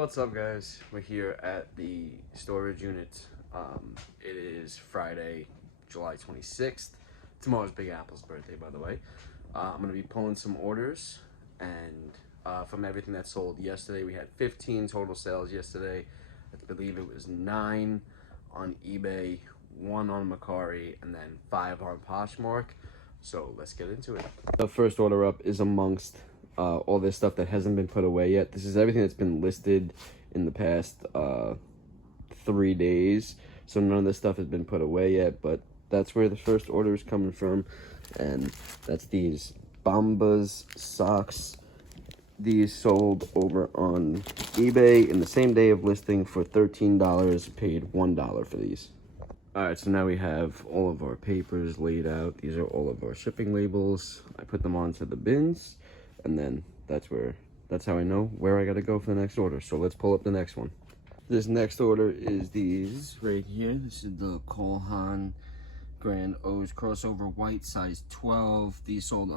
What's up, guys? We're here at the storage unit. It is Friday, July 26th. Tomorrow's Big Apple's birthday, by the way. I'm going to be pulling some orders, and from everything that sold yesterday, we had 15 total sales yesterday. I believe it was 9 on eBay, 1 on Mercari, and then 5 on Poshmark. So let's get into it. The first order up is amongst all this stuff that hasn't been put away yet. This is everything that's been listed in the past 3 days. So none of this stuff has been put away yet, but that's where the first order is coming from. And that's these Bombas socks. These sold over on eBay in the same day of listing for $13, paid $1 for these. Alright, so now we have all of our papers laid out. These are all of our shipping labels. I put them onto the bins, and then that's how I know where I gotta go for the next order. So let's pull up the next one. This next order is these right here. This is the Cole Haan Grand O's crossover white, size 12. These sold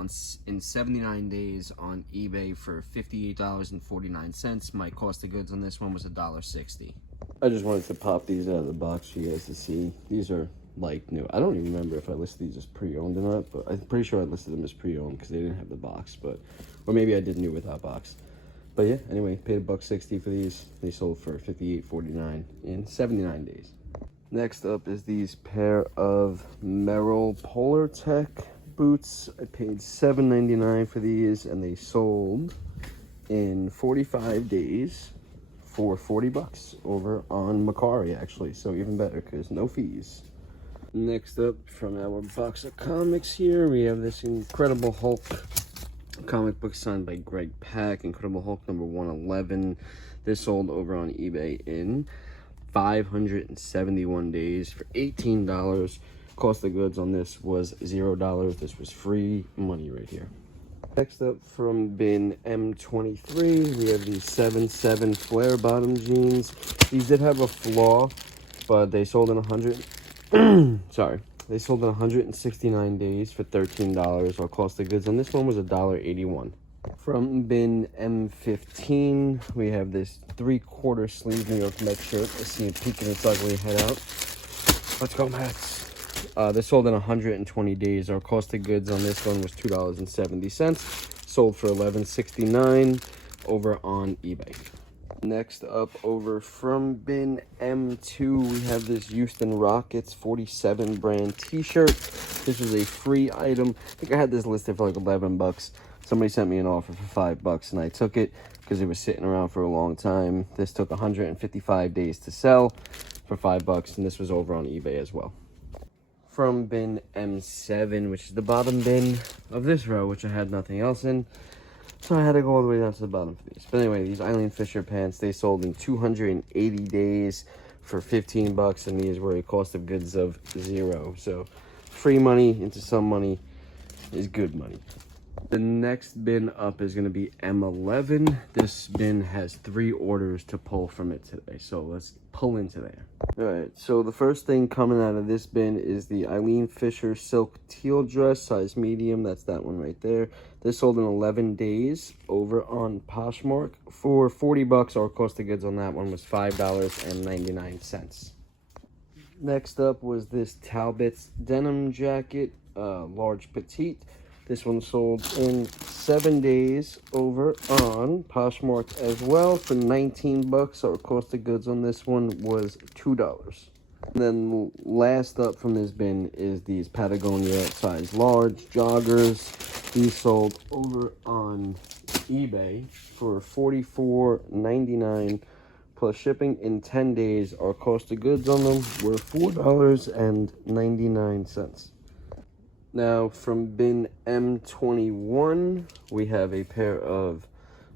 in 79 days on eBay for $58.49. My cost of goods on this one was $1.60. I just wanted to pop these out of the box for you guys to see. These are like new. I don't even remember if I listed these as pre-owned or not, but I'm pretty sure I listed them as pre-owned because they didn't have the box, or maybe I did new without box. But yeah, anyway, paid $1.60 for these. They sold for $58.49 in 79 days. Next up is these pair of Merrell Polar Tech boots. I paid $7.99 for these, and they sold in 45 days for $40 over on Mercari, actually. So even better, because no fees. Next up, from our box of comics here, we have this Incredible Hulk comic book signed by Greg Pak, Incredible Hulk number 111. This sold over on eBay in 571 days for $18. Cost of goods on this was $0. This was free money right here. Next up, from bin M23, we have these 7.7 flare bottom jeans. These did have a flaw, but they sold in 169 days for $13. Our cost of goods on this one was $1.81. From bin M15, we have this 3/4 sleeve New York Mets shirt. Let's see it peeking its ugly head out. Let's go, Mets. This sold in 120 days. Our cost of goods on this one was $2.70. Sold for $11.69 over on eBay. Next up, over from bin M2, we have this Houston Rockets 47 brand t-shirt. This was a free item. I think I had this listed for like $11. Somebody sent me an offer for $5 and I took it because it was sitting around for a long time. This took 155 days to sell for $5, and this was over on eBay as well. From bin M7, which is the bottom bin of this row, which I had nothing else in, so I had to go all the way down to the bottom for these. But anyway, these Eileen Fisher pants, they sold in 280 days for $15, and these were a cost of goods of $0. So free money into some money is good money. The next bin up is going to be M11. This bin has 3 orders to pull from it today, so let's pull into there. Alright, so the first thing coming out of this bin is the Eileen Fisher silk teal dress, size medium. That's that one right there. This sold in 11 days over on Poshmark for $40. Our cost of goods on that one was $5.99. Next up was this Talbot's denim jacket, large petite. This one sold in 7 days over on Poshmark as well for $19. Our cost of goods on this one was $2. And then last up from this bin is these Patagonia size large joggers. These sold over on eBay for $44.99 plus shipping in 10 days. Our cost of goods on them were $4.99. Now, from bin M21, we have a pair of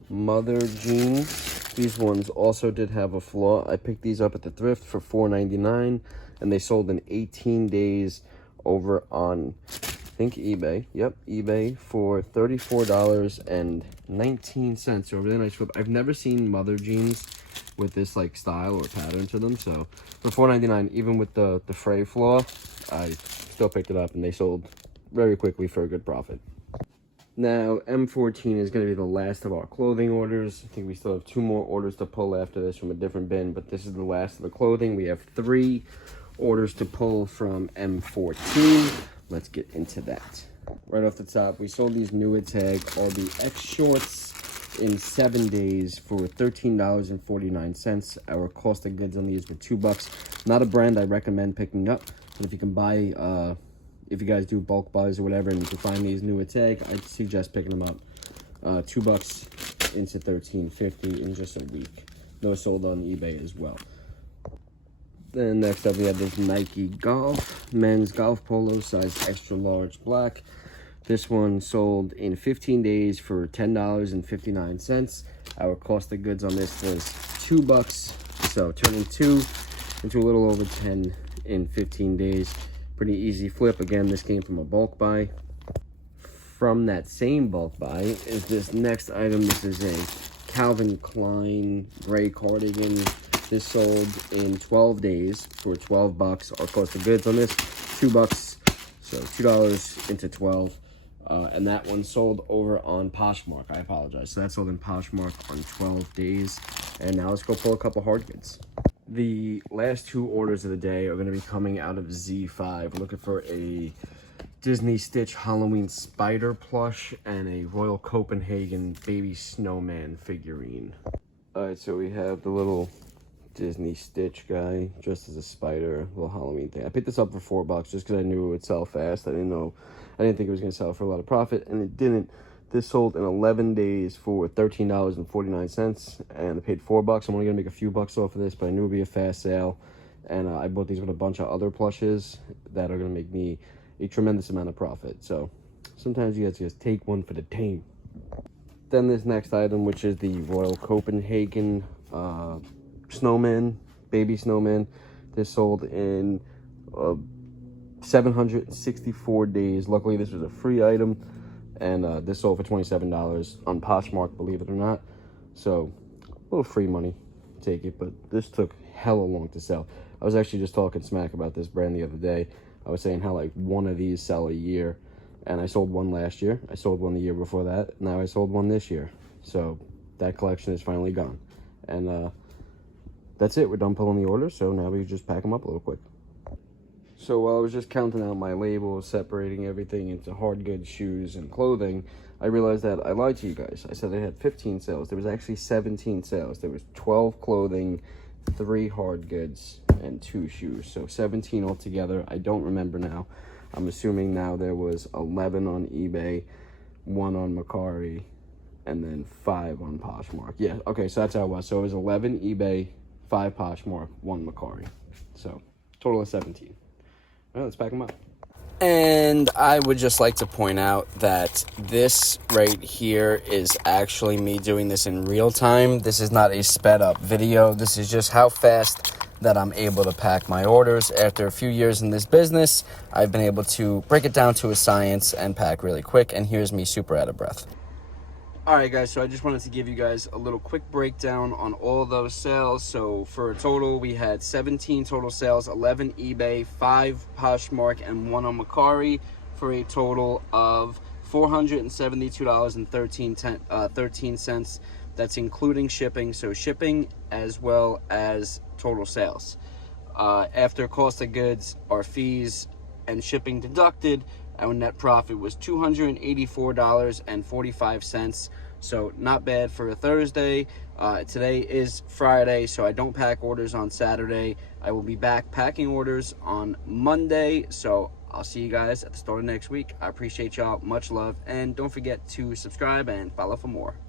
Mother jeans. These ones also did have a flaw. I picked these up at the thrift for $4.99, and they sold in 18 days over on, I think, eBay. Yep, eBay for $34.19. So a really nice flip. I've never seen Mother jeans with this like style or pattern to them. So for $4.99, even with the fray flaw, I still picked it up, and they sold very quickly for a good profit. Now, M14 is going to be the last of our clothing orders. I think we still have 2 more orders to pull after this from a different bin, but this is the last of the clothing. We have 3 orders to pull from M14. Let's get into that. Right off the top, we sold these New Tag all the X shorts in 7 days for $13.49. Our cost of goods on these were $2. Not a brand I recommend picking up, but if you can buy if you guys do bulk buys or whatever and you can find these New Tag, I'd suggest picking them up. $2 into $13.50 in just a week. Those sold on eBay as well. Then next up we have this Nike Golf men's golf polo, size extra large black. This one sold in 15 days for $10.59. Our cost of goods on this was $2, so turning 2 into a little over 10 in 15 days. Pretty easy flip. Again, this came from a bulk buy. From that same bulk buy is this next item. This is a Calvin Klein gray cardigan. This sold in 12 days for $12. Our cost of goods on this, $2. So $2 into 12. And that one sold over on Poshmark. I apologize. So that sold in Poshmark on 12 days. And now let's go pull a couple hard goods. The last 2 orders of the day are going to be coming out of Z5. We're looking for a Disney Stitch Halloween spider plush and a Royal Copenhagen baby snowman figurine. Alright, so we have the little Disney Stitch guy dressed as a spider, little Halloween thing. I picked this up for $4 just because I knew it would sell fast. I didn't think it was going to sell for a lot of profit, and it didn't. This sold in 11 days for $13.49, and I paid $4. I'm only going to make a few bucks off of this, but I knew it would be a fast sale, and I bought these with a bunch of other plushes that are going to make me a tremendous amount of profit. So sometimes you guys just take one for the team. Then this next item, which is the Royal Copenhagen snowman, baby snowman. This sold in 764 days. Luckily, this was a free item. And this sold for $27 on Poshmark, believe it or not. So, a little free money, take it. But this took hella long to sell. I was actually just talking smack about this brand the other day. I was saying how like one of these sell a year. And I sold one last year. I sold one the year before that. Now I sold one this year. So, that collection is finally gone. And that's it. We're done pulling the orders. So, now we just pack them up a little quick. So while I was just counting out my labels, separating everything into hard goods, shoes, and clothing, I realized that I lied to you guys. I said I had 15 sales. There was actually 17 sales. There was 12 clothing, 3 hard goods, and 2 shoes. So 17 altogether. I don't remember now. I'm assuming now there was 11 on eBay, 1 on Mercari, and then 5 on Poshmark. Yeah, okay, so that's how it was. So it was 11 eBay, 5 Poshmark, 1 Mercari. So total of 17. All right, let's pack them up. And I would just like to point out that this right here is actually me doing this in real time. This is not a sped up video. This is just how fast that I'm able to pack my orders. After a few years in this business, I've been able to break it down to a science and pack really quick. And here's me super out of breath. All right, guys, so I just wanted to give you guys a little quick breakdown on all those sales. So for a total, we had 17 total sales, 11 eBay, 5 Poshmark, and 1 on Mercari, for a total of $472.13. That's including shipping, so shipping as well as total sales. After cost of goods, our fees, and shipping deducted, our net profit was $284.45. So not bad for a Thursday. Today is Friday, so I don't pack orders on Saturday. I will be back packing orders on Monday. So I'll see you guys at the start of next week. I appreciate y'all. Much love. And don't forget to subscribe and follow for more.